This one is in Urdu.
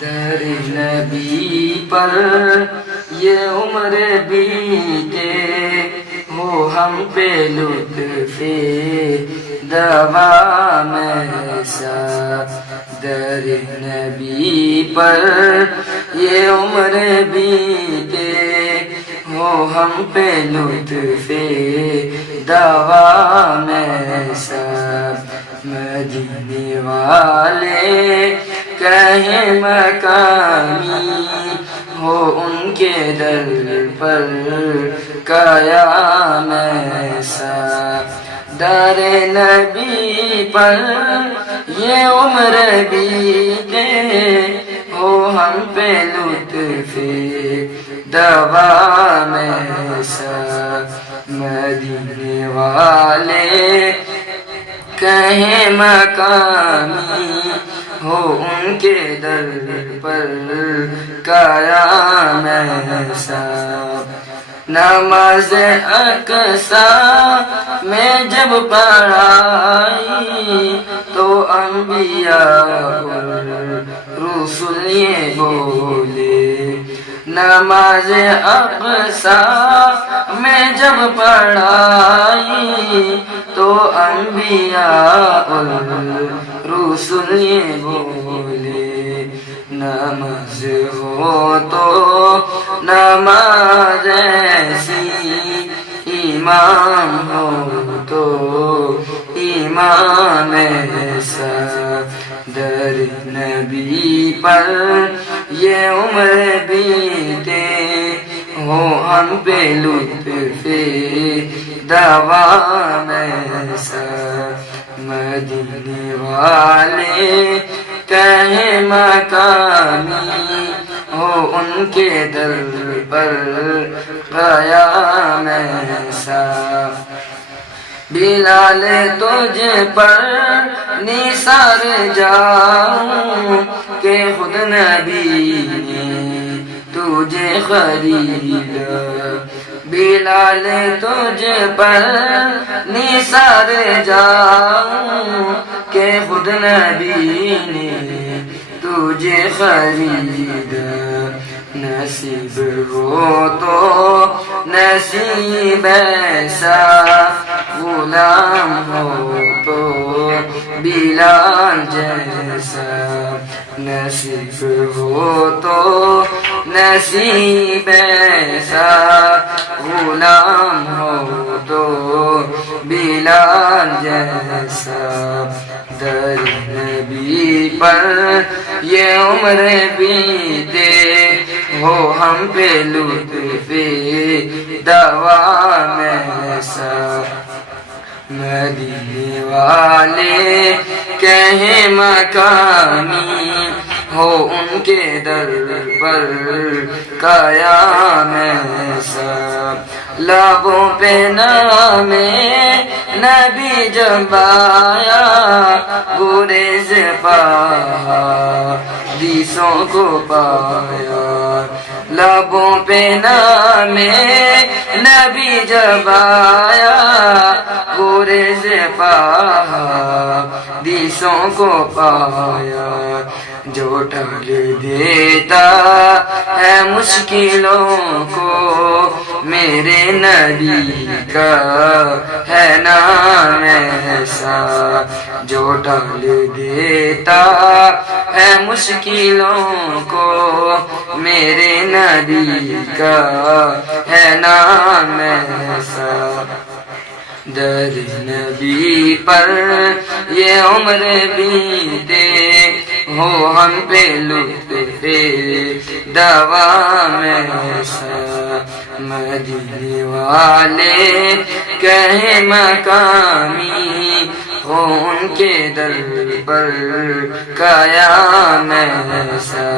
در نبی پر یہ عمر بیتے ہو ہم پہ لطف دوام ایسا در نبی پر یہ عمر بیتے ہو ہم پہ لطف دوام ایسا مدینے والے کہیں مقامی ہو ان کے در پر قیام ایسا در نبی پر یہ عمر بیتے ہو ہم پہ لطف دوام ایسا مدینے والے کہیں مقامی ہو ان کے در پر قیام ایسا نماز اقصیٰ میں جب پڑھائی تو انبیاء رسول یہ بولے نماز اقصیٰ میں جب پڑھائی تو انبیاء رسول یہ بولے نماز ہو تو نماز ایسی ایمان ہو تو ایمان ایسا در نبی پر یہ عمر بیتے ہو ہم پہ لطف دوام ایسا مدینے والے کہیں مقامی ہو ان کے در پر قیام ایسا بلال تجھ پر نثار جاؤں کہ خود نبی نے تجھے خریدا بلال تجھ پر نثار جاؤں کہ خود نبی نے تجھے خریدا نصیب ہو تو نصیب ایسا غلام ہو تو بلال جیسا نصیب ہو تو نصیب ایسا غلام ہو تو بلال جیسا در نبی پر یہ عمر بیتے ہو ہم پہ لطف دوام ایسا مدینے والے کہیں مقامی ہو ان کے در پر قیام ایسا لبوں پہ نام نبی جب آیا گریز حدیثوں کو پایا لبوں پہ نام نبی جب آیا گریز حدیثوں کو پایا جو ٹال دیتا ہے مشکلوں کو میرے نبی کا ہے نام ایسا جو ٹال دیتا ہے مشکلوں کو میرے نبی کا ہے نام ایسا در نبی پر یہ عمر بیتے ہو ہم پہ لطف دوام ایسا مدینے والے کہیں مقامی ہو ان کے در پر قیام ایسا